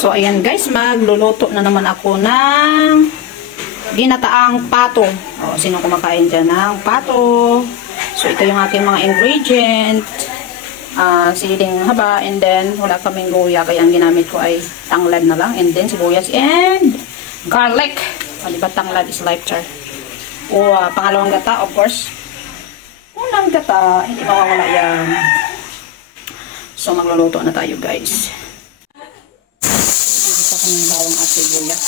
So, ayan guys, magluluto na naman ako ng ginataang pato. O, sino kumakain dyan ng pato? So, ito yung aking mga ingredient. Siling haba, and then wala kaming luya, kaya ang ginamit ko ay tanglad na lang, and then sibuyas and garlic. O, diba tanglad is lighter. O, pangalawang gata, of course. Unang gata, hindi mawawala yan. So, magluluto na tayo guys. Isa kaming bawang at sibuyas.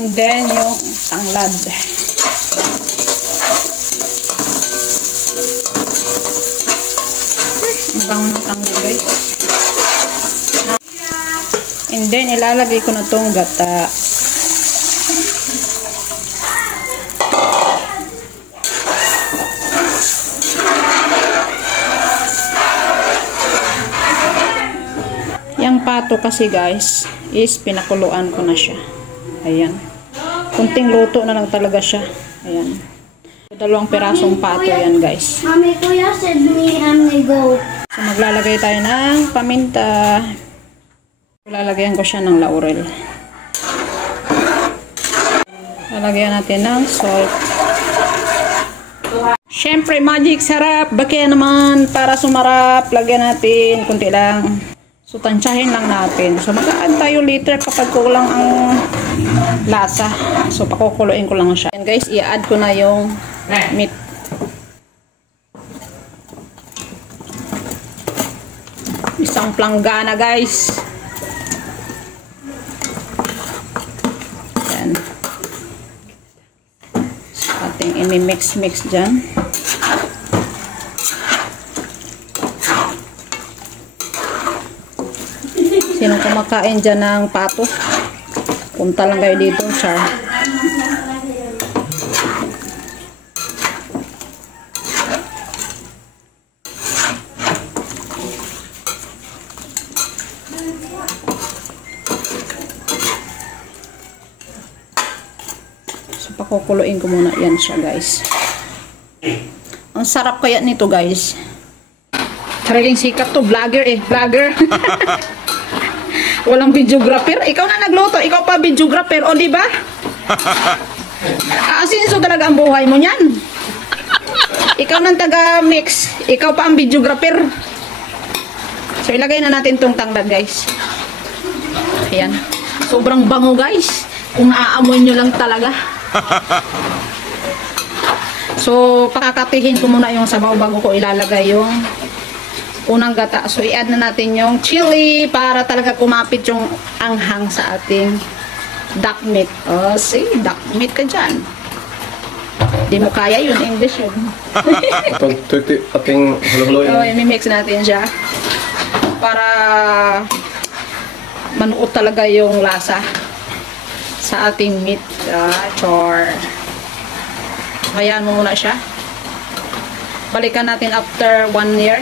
And then, yung tanglad. Ang bango ng tanglad guys. And then, ilalagay ko na tong gata. Yung pato kasi guys, is pinakuluan ko na siya. Ayan. Kunting luto na lang talaga siya. Ayan. 2 pirasong pato yan guys. Mami, kuya said me I'm gonna go. So, maglalagay tayo ng paminta. Lalagyan ko siya ng laurel. Lalagyan natin ng salt. Syempre, magic sarap. Bakit naman para sumarap, lagyan natin kunti lang. So, tansyahin lang natin. So, mag-add tayo later kapag kulang ang lasa. So, pakukuluin ko lang siya. And guys, i-add ko na yung meat. Isang planggana guys. Yan. So, ating imi-mix-mix dyan. Sino kumakain dyan ng pato? Punta lang kayo dito, char. So, pakukuluin ko muna yan siya, guys. Ang sarap kaya nito, guys. Sariling sikat to, vlogger eh, vlogger. Walang videographer. Ikaw na nagluto. Ikaw pa videographer. O, diba? Asinso talaga ang buhay mo niyan. Ikaw nang taga-mix. Ikaw pa ang videographer. So, ilagay na natin tong tanglad, guys. Ayan. Sobrang bango, guys. Kung naaamoy nyo lang talaga. So, pakakatihin ko muna yung sabaw bago ko ilalagay yung unang gata. So, i-add na natin yung chili para talaga kumapit yung anghang sa ating duck meat. Oh, see? Duck meat ka dyan. Di mo kaya yun. English yun. Itong ating halo-haloin. So, i-mix natin siya para manuot talaga yung lasa sa ating meat. Char. Hayaan mo muna siya. Balikan natin after 1 year.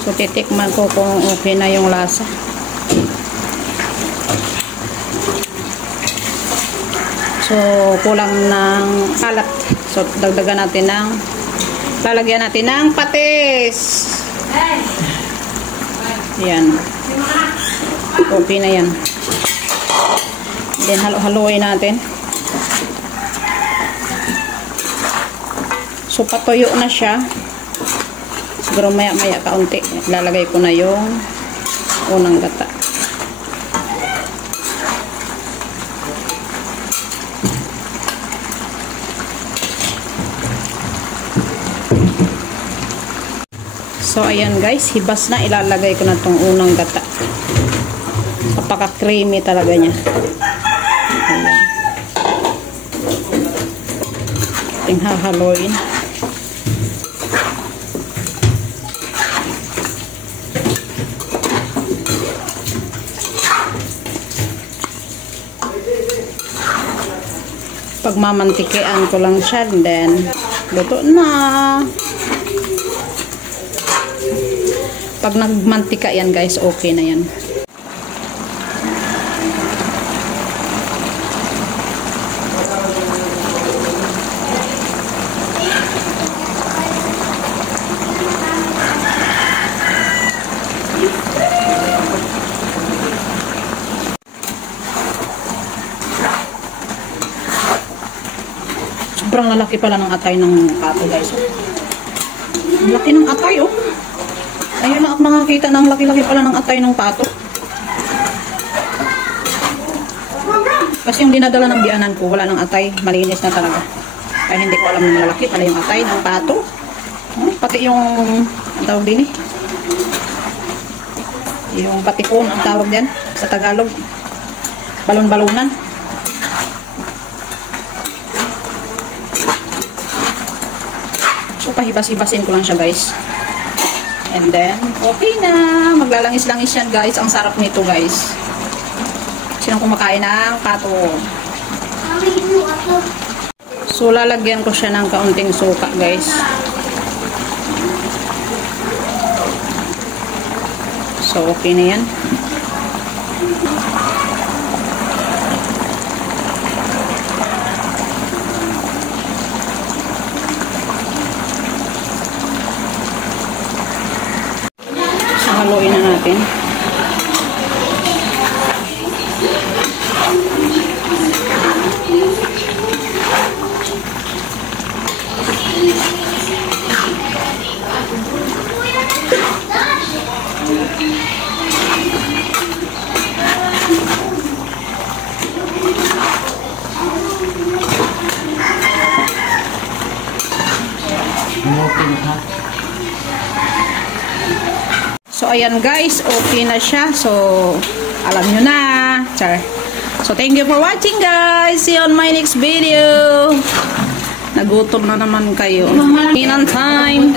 So, titikman ko kung okay na yung lasa. So, kulang ng alat. So, dagdagan natin ng lalagyan natin ng patis. Yan. Okay na yan. Then, halo-haloin natin. So, patuyo na siya. Siguro maya-maya kaunti. Lalagay ko na yung unang gata. So, ayan guys. Hibas na. Ilalagay ko na tong unang gata. Napaka-creamy talaga niya. Ayan. Ating hahaloin. Pagmamantikian ko lang siya, then luto na. Pag nagmantika yan guys, okay na yan. laki pala ng atay ng pato, guys. Ang laki ng atay, oh. Ayun na ako nakakita ng laki-laki pala ng atay ng pato. Kasi yung dinadala ng biyanan ko, wala ng atay. Malinis na talaga. Kaya hindi ko alam na malaki pala yung atay ng pato. Pati yung, ang tawag din eh. Yung patipon, ang tawag din sa Tagalog. Balon-balunan. So, pahibas-hibasin ko lang siya, guys. And then, okay na. Maglalangis-langis yan, guys. Ang sarap nito, guys. Sinong kumakain ng pato? So, lalagyan ko siya ng kaunting suka, guys. So, okay na yan. So, haluin na natin. So, ayan guys, okay na siya. So, alam nyo na. Char. So, thank you for watching guys. See you on my next video. Nagutom na naman kayo. Inan time.